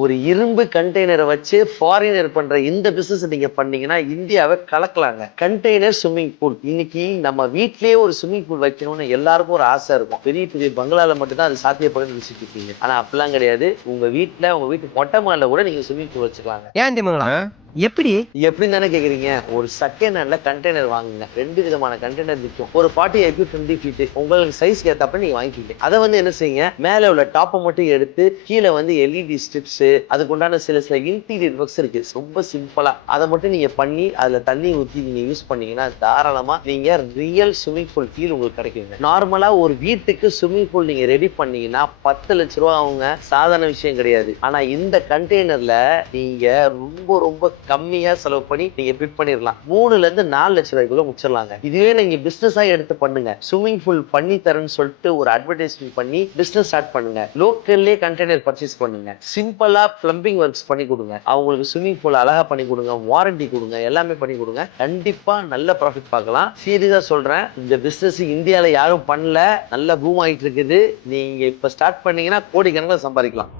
ஒரு இரும்பு கண்டெய்னரை வச்சு ஃபாரினர் பண்ற இந்த பிசினஸ் நீங்க பண்ணீங்கன்னா இந்தியாவை கலக்கலாங்க. கண்டெய்னர் ஸ்விம்மிங் பூல் இன்னைக்கு நம்ம வீட்லயே ஒரு ஸ்விம்மிங் பூல் வைக்கணும்னு எல்லாருக்கும் ஒரு ஆசை இருக்கும். பெரிய பெரிய பங்களால மட்டும்தான் அது சாத்தியப்படுன்னு நினைச்சிட்டு இருக்கீங்க. ஆனா அப்படிலாம் கிடையாது. உங்க வீட்டு மொட்டை மாடில கூட நீங்க ஸ்விம்மிங் பூல் வச்சுக்கலாங்க. ஏன் தெரியுமாங்களா? எப்படி எப்படின்னு தானே கேக்குறீங்க? ஒரு செகண்ட் ஹேண்ட்ல கண்டெய்னர் வாங்குங்க. 2 விதமான கண்டெய்னர் விற்கும். ஒரு 40 20 ஃபீட் உங்களுக்கு சைஸ்க்கு ஏத்தாப்ப நீங்க வாங்கிக்கிங்க. அதை என்ன செய்யுங்க, மேல உள்ள டாப்பை மட்டும் எடுத்து கீழே எல்இடி ஸ்ட்ரிப்ஸ், அதுக்கு உண்டான சில இன்டீரியர் ஒர்க்ஸ் இருக்கு. ரொம்ப சிம்பிளா அதை மட்டும் நீங்க பண்ணி அதுல தண்ணி ஊற்றி நீங்க யூஸ் பண்ணீங்கன்னா தாராளமா நீங்க ரியல் ஸ்விம்மிங் பூல் ஃபீல் உங்களுக்கு கிடைக்குங்க. நார்மலா ஒரு வீட்டுக்கு ஸ்விம்மிங் பூல் நீங்க ரெடி பண்ணீங்கன்னா 10 லட்ச ரூபா ஆகுங்க. சாதாரண விஷயம் கிடையாது. ஆனா இந்த கண்டெய்னர்ல நீங்க ரொம்ப ரொம்ப கம்மியா செலவு பண்ணி நீங்க பிட் பண்ணிடலாம். 3 ல இருந்து 4 லட்சம் ரூபாய்க்குள்ள முடிச்சிடலாங்க. இதுவே நீங்க பிசினஸா எடுத்து பண்ணுங்க. ஸ்விம்மிங் பூல் பண்ணி தரேன்னு சொல்லிட்டு ஒரு அட்வர்டைஸ்மெண்ட் பண்ணி பிசினஸ் ஸ்டார்ட் பண்ணுங்க. லோக்கல்லே கண்டெய்னர் பர்ச்சேஸ் பண்ணுங்க. சிம்பிளா பிளம்பிங் ஒர்க்ஸ் பண்ணி கொடுங்க. அவங்களுக்கு ஸ்விம்மிங் பூல் அழகா பண்ணி கொடுங்க, வாரண்டி கொடுங்க, எல்லாமே பண்ணி கொடுங்க. கண்டிப்பா நல்ல ப்ராஃபிட் பார்க்கலாம். சீரியஸா சொல்றேன், இந்த பிசினஸ் இந்தியால யாரும் பண்ணல, நல்ல பூம் ஆயிட்டு இருக்குது. நீங்க இப்ப ஸ்டார்ட் பண்ணீங்கன்னா கோடிக்கணக்கில் சம்பாதிக்கலாம்.